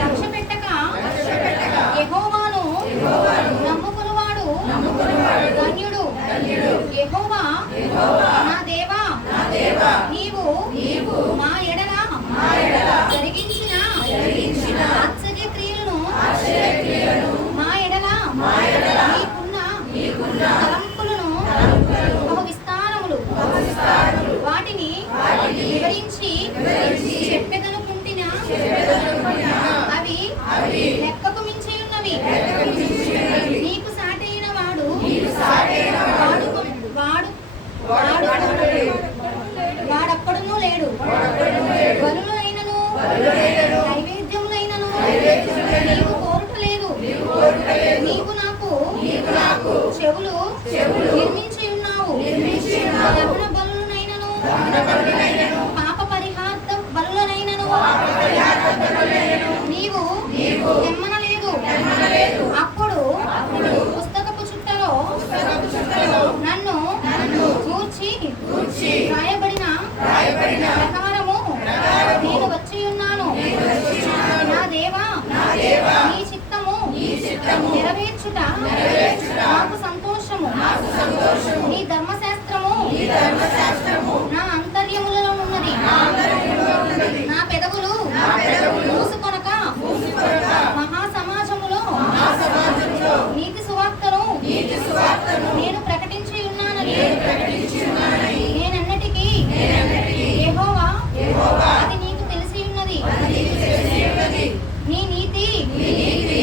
లక్ష్యపెట్టక యెహోవాను నమ్ముకునివాడు ధన్యుడు. యెహోవా నా దేవా, నీవు మా ఎడల జరిగించిన ఆశ్చర్య క్రియలను మా ఎడల నీకున్న తలంపులను బహు విస్తారములు వాటిని వివరించి చెప్పెదనుకుంటున్నా. అవి లెక్కకు మించి ఉన్నవి. నీకు సాటైన వాడొక్కడునూ లేడు. బలులైనను నైవేద్యములైనను నీవు కోరుటలేదు. నీవు నాకు చెవులు నిర్మించి ఉన్నావు. దహన బలులనైనను పాప పరిహార్థ బలులనైనను నీవు తెమ్మనలేదు. అప్పుడు పుస్తకపు చుట్టలో నన్ను గూర్చి రాయబడిన ప్రకారము నేను వచ్చి ఉన్నాను. నా దేవా, నీ చిత్తము నెరవేర్చుట నాకు సంతోషము. నీ ధర్మశాస్త్రము నా అంతర్యములలో ఉన్నది. నా పెదవులు మూసుకొనక మహాసమాజములో నీతి సువార్తను నేను ప్రకటించి ఉన్నానని నేనన్నటికీ యెహోవా అది నీకు తెలిసి ఉన్నది. నీ నీతి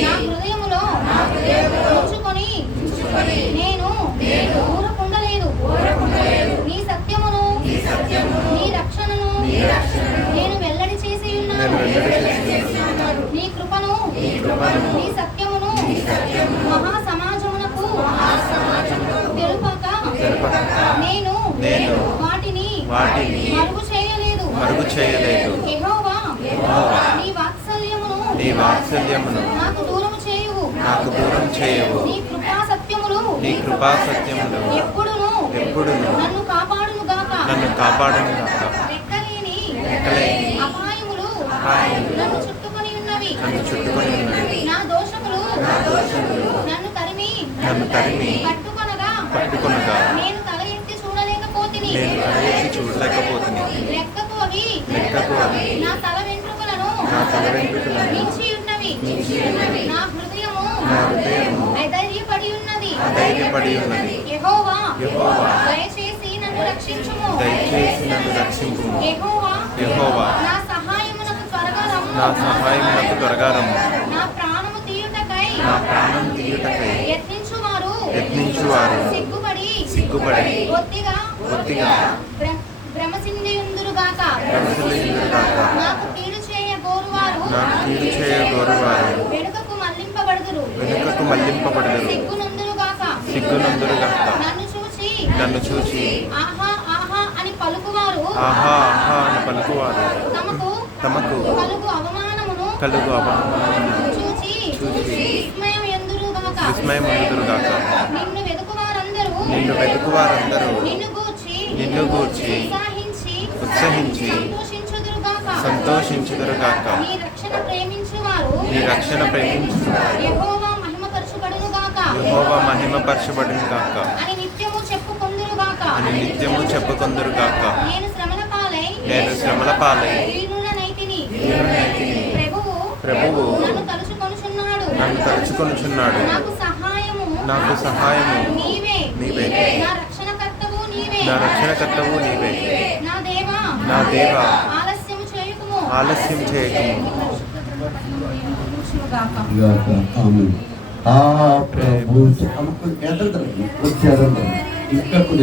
నా హృదయములో ఉంచుకొని నేను ఊరకుండలేదు. నీ సత్యమును నీ రక్షణను నేను వెల్లడి చేసి ఉన్నాను. నీ కృపను నీ సత్యమును మహాసమాజమునకు తెలుపక నేను వాటిని మరుగు చేయలేదు. యెహోవా నీ వాత్సల్యమును నాకు దూరం చేయవు. నీ కృపా సత్యములు ఎప్పుడును నన్ను కాపాడును గాక. లెక్కలేని అపాయములు నన్ను చుట్టుకొని ఉన్నవి. నా దోషములు నన్ను తరిమి పట్టుకొనగా నేను తల ఎత్తి చూడలేకపోతిని. లెక్కకు అవి నా తల వెంట్రుకలను మించి ఉన్నవి. నా హృదయము అధైర్యపడి ఉన్నది. యెహోవా దయచేసి నన్ను రక్షించుము. యెహోవా నా సహాయమునకు త్వరగా రమ్ము. నా ప్రాణము తీయుటకై యత్నించువారు సిగ్గుపడి బొత్తిగా భ్రమసిందియుందురుగాక. నాకు కీడు చేయ గోరువారు వెనుకకు మళ్లింపబడుదురు. సిగ్గునందురుగాక. నన్ను చూచి ఆహా ఆహా అని పలుకువారు తమకు కలుగు అవమానమును చూచి విస్మయం ఎందురుగాక. నిన్ను వెతుకువారందరూ నిన్ను గూర్చి ఉత్సహించి సంతోషించుదురుగాక. నీ రక్షణ ప్రేమించువారు యెహోవా మహిమపరచబడునుగాక అని నిత్యము చెప్పుకొందురుగాక. నేను శ్రమల పాలై ప్రభువు నన్ను తలుచుకొనుచున్నాడు. నాకు సహాయము నీవే. నా రక్షణకర్తవు నీవే. నా దేవా ఆలస్యం చేయకుము. ప్రభు